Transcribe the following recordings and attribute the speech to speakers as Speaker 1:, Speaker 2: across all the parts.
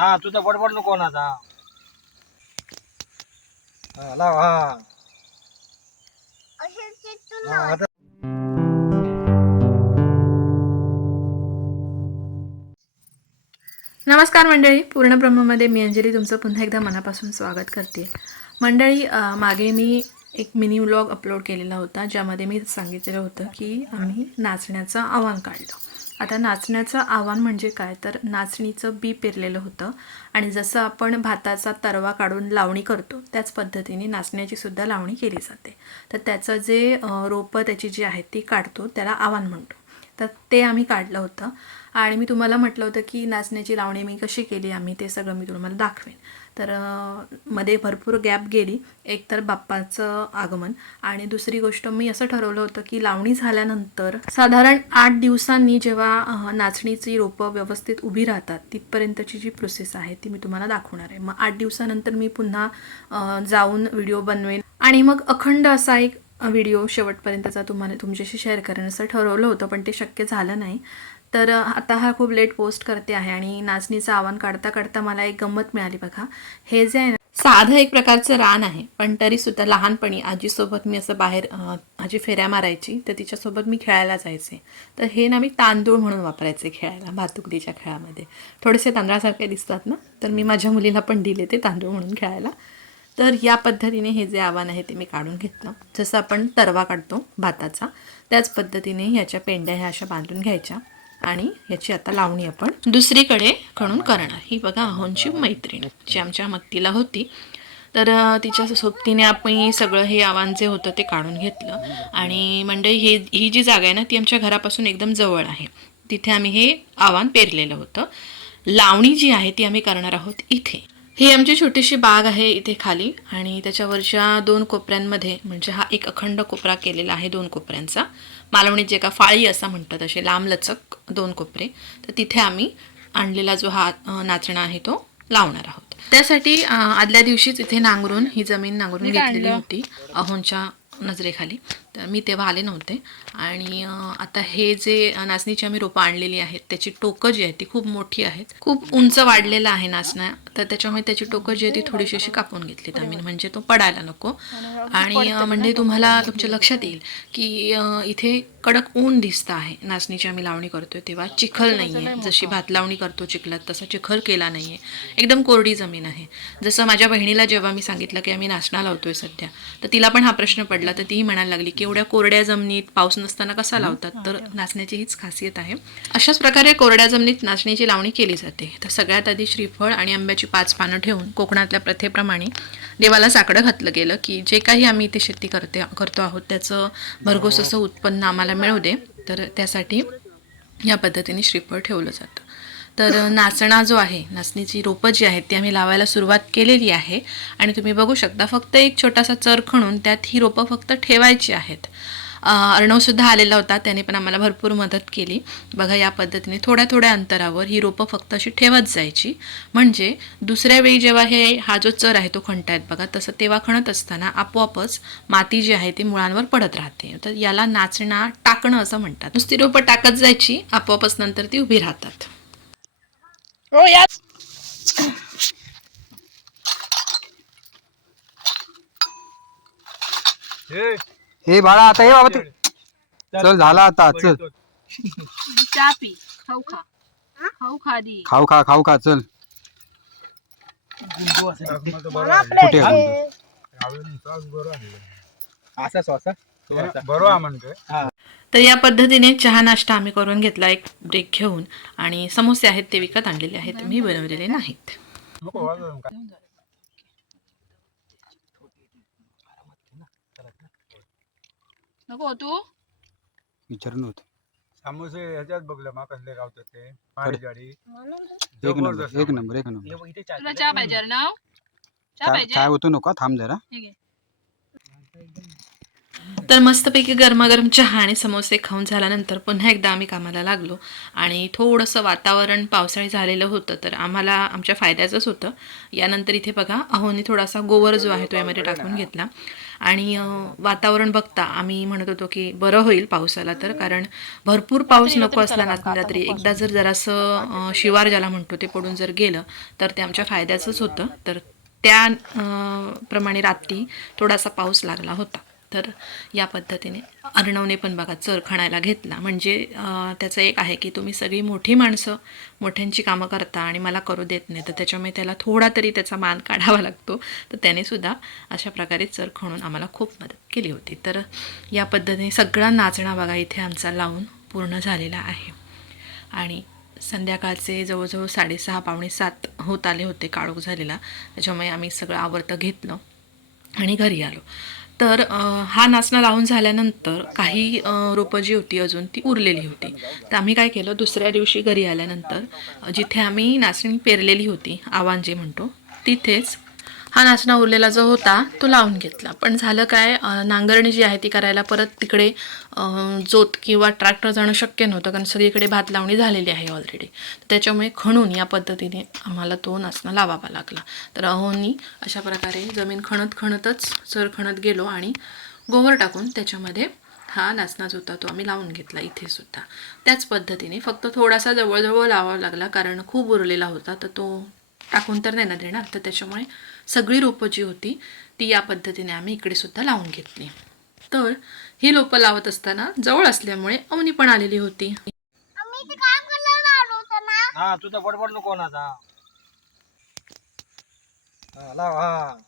Speaker 1: हा तुझं बडबड नको कोणाचा हा लाव हा. हा, आता
Speaker 2: नमस्कार मंडळी पूर्ण ब्रह्ममध्ये मी अंजली तुमचं पुन्हा एकदा मनापासून स्वागत करते. मंडळी मागे मी एक मिनी व्लॉग अपलोड केलेला होता ज्यामध्ये मी सांगितलेलं होतं की आम्ही नाचण्याचं आव्हान काढलं. आता नाचण्याचं आव्हान म्हणजे काय? तर नाचणीचं बी पेरलेलं होतं आणि जसं आपण भाताचा तरवा काढून लावणी करतो त्याच पद्धतीने नाचण्याची सुद्धा लावणी केली जाते. तर त्याचं जे रोपं त्याची जी आहेत ती काढतो त्याला आव्हान म्हणतो. तर ते आम्ही काढलं होतं आणि मी तुम्हाला म्हटलं होतं की नाचण्याची लावणी मी कशी केली आम्ही ते सगळं मी तुम्हाला दाखवेन. तर मध्ये भरपूर गॅप गेली. एक तर बाप्पाचं आगमन आणि दुसरी गोष्ट मी असं ठरवलं होतं की लावणी झाल्यानंतर साधारण आठ दिवसांनी जेव्हा नाचणीची रोपं व्यवस्थित उभी राहतात तिथपर्यंतची जी प्रोसेस आहे ती मी तुम्हाला दाखवणार आहे. मग आठ दिवसानंतर मी पुन्हा जाऊन व्हिडिओ बनवेन. आणि मग अखंड असा एक व्हिडिओ शेवटपर्यंतचा तुम्हाला तुमच्याशी शेअर करेन असं ठरवलं होतं पण ते शक्य झालं नाही. तर आता हा खूप लेट पोस्ट करते आहे आणि नाचणीचं आव्हान काढता काढता मला एक गंमत मिळाली बघा. हे जे आहे ना साधं एक प्रकारचं रान आहे पण तरीसुद्धा लहानपणी आजीसोबत मी असं बाहेर आजी फेऱ्या मारायची तर तिच्यासोबत मी खेळायला जायचे. तर हे ना मी तांदूळ म्हणून वापरायचे खेळायला भातुकलीच्या खेळामध्ये. थोडेसे तांदळासारखे दिसतात ना तर मी माझ्या मुलीला पण दिले ते तांदूळ म्हणून खेळायला. तर या पद्धतीने हे जे आव्हान आहे ते मी काढून घेतलं. जसं आपण तरवा काढतो भाताचा त्याच पद्धतीने ह्याच्या पेंड्या ह्या अशा बांधून घ्यायच्या. आणि याची आता लावणी आपण दुसरीकडे खणून करणार. ही बघा अहोंची मैत्रीण जी आमच्या मत्तीला होती. तर तिच्या सोबतीने आपण सगळं हे आव्हान जे होतं ते काढून घेतलं. आणि मंडळी हे ही जी जागा आहे ना ती आमच्या घरापासून एकदम जवळ आहे. तिथे आम्ही हे आव्हान पेरलेलं होतं. लावणी जी आहे ती आम्ही करणार आहोत इथे. ही आमची छोटीशी बाग आहे इथे खाली आणि त्याच्यावरच्या दोन कोपऱ्यांमध्ये म्हणजे हा एक अखंड कोपरा केलेला आहे दोन कोपऱ्यांचा. मालवणीत जे का फाळी असं म्हणतात असे लांबलचक दोन कोपरे तर तिथे आम्ही आणलेला जो हा नाचणा आहे तो लावणार आहोत. त्यासाठी आदल्या दिवशीच इथे नांगरून ही जमीन नांगरून घेतलेली होती अहोंच्या नजरेखाली. तर मी तेव्हा आले नव्हते. आणि आता हे जे नाचणीची आम्ही रोपं आणलेली आहेत त्याची टोकं जी आहेत ती खूप मोठी आहेत. खूप उंच वाढलेलं आहे नाचणं. तर त्याच्यामुळे त्याची टोकं जी आहे ती थोडीशी अशी कापून घेतलीत आम्ही. म्हणजे तो पडायला नको. आणि म्हणजे तुम्हाला तुमच्या लक्षात येईल की इथे कडक ऊन दिसतं आहे. नाचणीची आम्ही लावणी करतोय तेव्हा. चिखल नाही आहे जशी भात लावणी करतो चिखलात तसा चिखल केला नाही आहे एकदम कोरडी जमीन आहे. जसं माझ्या बहिणीला जेव्हा मी सांगितलं की आम्ही नाचणं लावतोय सध्या तर तिला पण हा प्रश्न पडला. तर तीही म्हणायला लागली की एवढ्या कोरड्या जमिनीत पाऊस नसताना कसा लावतात? तर नाचण्याची हीच खासियत आहे. अशाच प्रकारे कोरड्या जमिनीत नाचणीची लावणी केली जाते. तर सगळ्यात आधी श्रीफळ आणि आंब्याची पाच पानं ठेवून कोकणातल्या प्रथेप्रमाणे देवाला साकडं घातलं गेलं की जे काही आम्ही इथे शेती करते करतो आहोत त्याचं भरघोस असं उत्पन्न आम्हाला मिळू दे. तर त्यासाठी या पद्धतीने श्रीफळ ठेवलं जातं. तर नाचणा जो आहे नाचणीची रोपं जी आहेत ती आम्ही लावायला सुरुवात केलेली आहे. आणि तुम्ही बघू शकता फक्त एक छोटासा चर खणून त्यात ही रोपं फक्त ठेवायची आहेत. अर्णवसुद्धा आलेला होता त्याने पण आम्हाला भरपूर मदत केली. बघा या पद्धतीने थोड्या थोड्या अंतरावर ही रोपं फक्त अशी ठेवत जायची. म्हणजे दुसऱ्या वेळी जेव्हा हे हा जो चर आहे तो खणतायत बघा तसं तेव्हा खणत असताना आपोआपच माती जी आहे ती मुळांवर पडत राहते. तर याला नाचणा टाकणं असं म्हणतात. नुसती रोपं टाकत जायची आपोआपच नंतर ती उभी राहतात.
Speaker 3: हो या
Speaker 1: हे,
Speaker 4: हे बाळा आता हे बाबा ते चल झाला आता चल
Speaker 3: चहा पी खाऊ खा खाऊ खा आधी
Speaker 4: खाऊ खा खाऊ खा चल. कुठे
Speaker 1: असा
Speaker 5: बरोबर म्हणतोय.
Speaker 2: तर या पद्धतीने चहा नाश्ता आम्ही करून घेतला एक ब्रेक घेऊन. आणि समोसे आहेत ते विकत आणलेले आहेत मी बनवलेले नाहीत.
Speaker 5: नको
Speaker 3: तू?
Speaker 4: विचारून होत
Speaker 5: समोसे ह्याच्यात बघलं मा कसले गावतात ते. पाणी
Speaker 4: एक नंबर एक नंबर एक नंबर.
Speaker 1: इथे
Speaker 3: तुला चहा पाहिजे ना चहा
Speaker 4: काय
Speaker 3: पाहिजे?
Speaker 4: काय होतो नका थांब जरा.
Speaker 2: तर मस्तपैकी गरमागरम चहा आणि समोसे खाऊन झाल्यानंतर पुन्हा एकदा आम्ही कामाला लागलो. आणि थोडंसं वातावरण पावसाळी झालेलं होतं तर आम्हाला आमच्या फायद्याचंच होतं. यानंतर इथे बघा अहोनी थोडासा गोवर जो आहे तो यामध्ये टाकून घेतला. आणि वातावरण बघता आम्ही म्हणत होतो की बरं होईल पावसाला तर कारण भरपूर पाऊस नको असला नाचला तरी एकदा जर जरासं शिवार ज्याला म्हणतो ते पडून जर गेलं तर ते आमच्या फायद्याचंच होतं. तर त्या प्रमाणे रात्री थोडासा पाऊस लागला होता. तर या पद्धतीने अर्णवने पण बघा चर खणायला घेतला. म्हणजे त्याचं एक आहे की तुम्ही सगळी मोठी माणसं मोठ्यांची कामं करता आणि मला करू देत नाही तर त्याच्यामुळे त्याला थोडा तरी त्याचा मान काढावा लागतो. तर त्याने सुद्धा अशा प्रकारे चर खणून आम्हाला खूप मदत केली होती. तर या पद्धतीने सगळा नाचणा बघा इथे आमचा लावून पूर्ण झालेला आहे. आणि संध्याकाळचे जवळजवळ साडेसहा पावणे सात होत आले होते काळोख झालेला. त्याच्यामुळे आम्ही सगळं आवर्त घेतलं आणि घरी आलो. तर हा नाचणं लावून झाल्यानंतर काही रोपं जी होती अजून ती उरलेली होती. तर आम्ही काय केलं दुसऱ्या दिवशी घरी आल्यानंतर जिथे आम्ही नाचणी पेरलेली होती आव्हान जे म्हणतो तिथेच हा नाचणा उरलेला जो होता तो लावून घेतला. पण झालं काय नांगरणी जी आहे ती करायला परत तिकडे जोत किंवा ट्रॅक्टर जाणं शक्य नव्हतं कारण सगळीकडे भात लावणी झालेली आहे ऑलरेडी त्याच्यामुळे खणून या पद्धतीने आम्हाला तो नाचना लावावा लागला. तर अहोनी अशा प्रकारे जमीन खणत खणतच सर खणत गेलो आणि गोवर टाकून त्याच्यामध्ये हा नाचना जो होता तो आम्ही लावून घेतला इथे सुद्धा. त्याच पद्धतीने फक्त थोडासा जवळजवळ लावावा लागला कारण खूप उरलेला होता तर तो टाकून तर नाही ना देणार. तर त्याच्यामुळे सगळी रोपं जी होती ती या पद्धतीने आम्ही इकडे सुद्धा लावून घेतली. तर ही रोपं लावत असताना जवळ असल्यामुळे अवनी पण आलेली होती.
Speaker 1: हा तुझा बडबड नको ना आता. हा, लाव हा.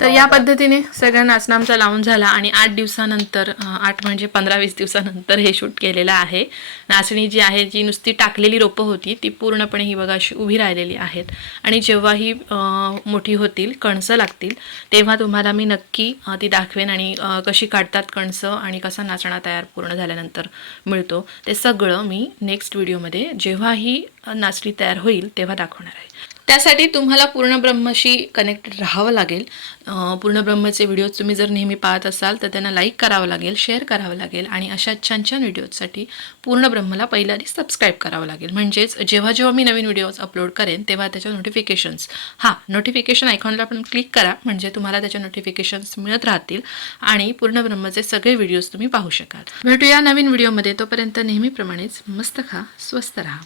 Speaker 2: तर या पद्धतीने सगळ्या नाचणं आमचा लावून झाला आणि आठ दिवसानंतर आठ म्हणजे पंधरा वीस दिवसानंतर हे शूट केलेलं आहे. नाचणी जी आहे जी नुसती टाकलेली रोपं होती ती पूर्णपणे ही बघा अशी उभी राहिलेली आहेत. आणि जेव्हा ही मोठी होतील कणसं लागतील तेव्हा तुम्हाला मी नक्की ती दाखवेन आणि कशी काढतात कणसं आणि कसा नाचणा तयार पूर्ण झाल्यानंतर मिळतो. ते सगळं मी नेक्स्ट व्हिडिओमध्ये जेव्हा ही नाचणी तयार होईल तेव्हा दाखवणार आहे. त्यासाठी तुम्हाला पूर्ण ब्रह्मशी कनेक्टेड राहावं लागेल. पूर्ण ब्रह्मचे व्हिडिओज तुम्ही जर नेहमी पाहत असाल तर त्यांना लाईक करावं लागेल शेअर करावं लागेल आणि अशा छान छान व्हिडिओजसाठी पूर्ण ब्रह्मला पहिल्या सबस्क्राईब करावं लागेल. म्हणजेच जेव्हा जेव्हा मी नवीन व्हिडिओज अपलोड करेन तेव्हा त्याच्या नोटिफिकेशन्स हां नोटिफिकेशन आयकॉनला पण क्लिक करा म्हणजे तुम्हाला त्याच्या नोटिफिकेशन्स मिळत राहतील आणि पूर्ण ब्रह्मचे सगळे व्हिडिओज तुम्ही पाहू शकाल. भेटूया नवीन व्हिडिओमध्ये तोपर्यंत नेहमीप्रमाणेच मस्त खा स्वस्त राहा.